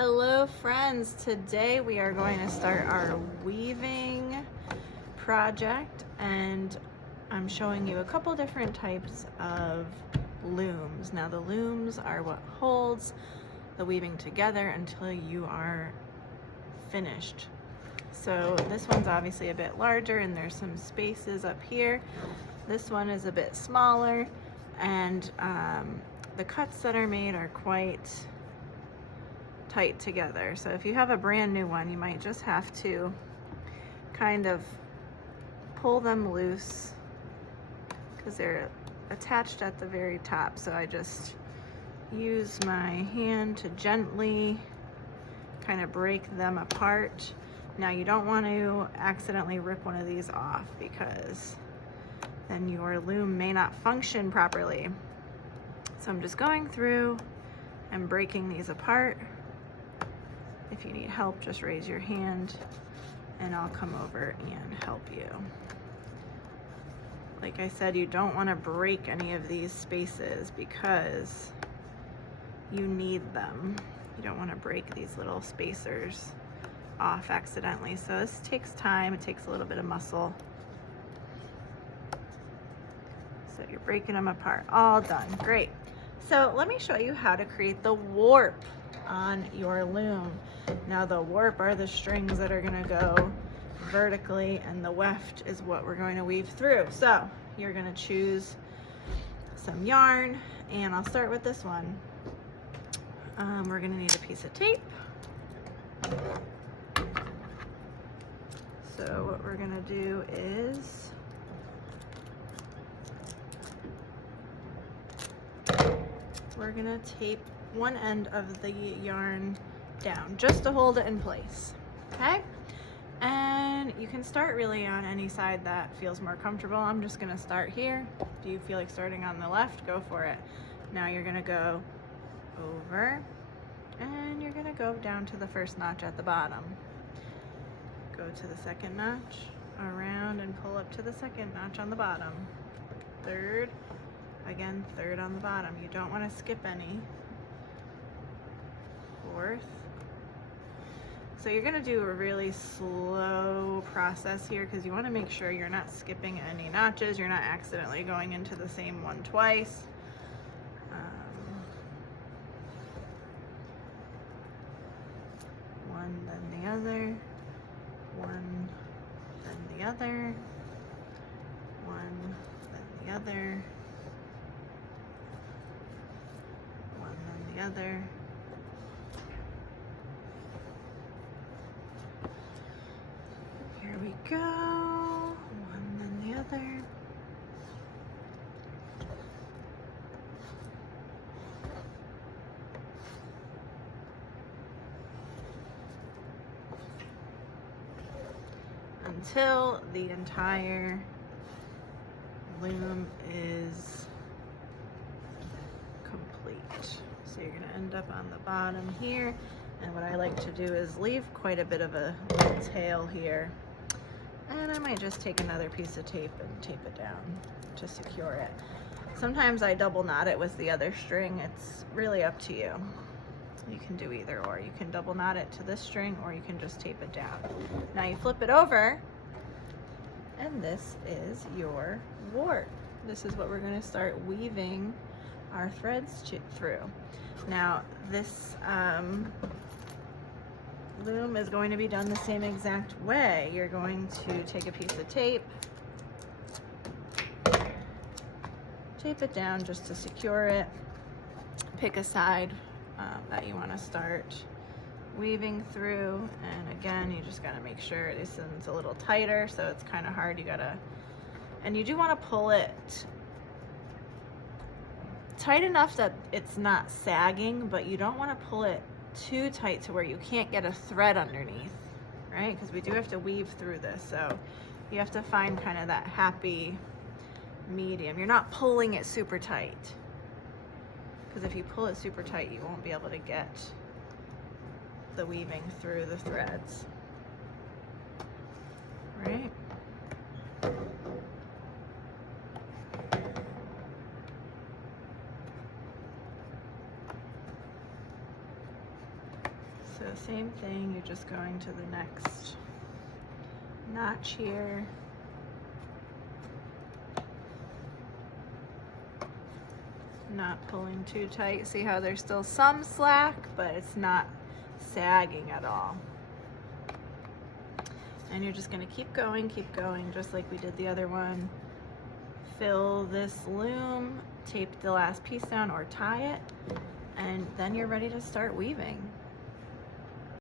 Hello friends, today we are going to start our weaving project and I'm showing you a couple different types of looms. Now the looms are what holds the weaving together until you are finished. So this one's obviously a bit larger and there's some spaces up here. This one is a bit smaller and the cuts that are made are quite tight together. So if you have a brand new one, you might just have to kind of pull them loose because they're attached at the very top. So I just use my hand to gently kind of break them apart. Now you don't want to accidentally rip one of these off because then your loom may not function properly. So I'm just going through and breaking these apart. If you need help, just raise your hand and I'll come over and help you. Like I said, you don't want to break any of these spaces because you need them. You don't want to break these little spacers off accidentally. So this takes time, it takes a little bit of muscle. So you're breaking them apart, all done, great. So let me show you how to create the warp on your loom. Now the warp are the strings that are gonna go vertically and the weft is what we're going to weave through. So you're gonna choose some yarn and I'll start with this one. We're gonna need a piece of tape. So what we're gonna do is we're gonna tape one end of the yarn down just to hold it in place, okay? And you can start really on any side that feels more comfortable. I'm just gonna start here. Do you feel like starting on the left? Go for it. Now you're gonna go over and you're gonna go down to the first notch at the bottom. Go to the second notch, around and pull up to the second notch on the bottom. Third, again, third on the bottom. You don't wanna skip any. Fourth. So you're gonna do a really slow process here because you wanna make sure you're not skipping any notches, you're not accidentally going into the same one twice. One, then the other, one, then the other, one, then the other, one, then the other. Here we go, one then the other. Until the entire loom is complete. So you're gonna end up on the bottom here. And what I like to do is leave quite a bit of a tail here. And I might just take another piece of tape and tape it down to secure it. Sometimes I double knot it with the other string. It's really up to you. You can do either or. You can double knot it to this string or you can just tape it down. Now you flip it over and this is your warp. This is what we're going to start weaving our threads through. Now this loom is going to be done the same exact way. You're going to take a piece of tape, tape it down just to secure it, pick a side that you want to start weaving through, and again you just got to make sure this one's a little tighter, so it's kind of hard. And you do want to pull it tight enough that it's not sagging, but you don't want to pull it too tight to where you can't get a thread underneath, right? Because we do have to weave through this, so you have to find kind of that happy medium. You're not pulling it super tight, because if you pull it super tight you won't be able to get the weaving through the threads, right? So same thing, you're just going to the next notch here. Not pulling too tight. See how there's still some slack, but it's not sagging at all. And you're just gonna keep going, just like we did the other one. Fill this loom, tape the last piece down or tie it, and then you're ready to start weaving.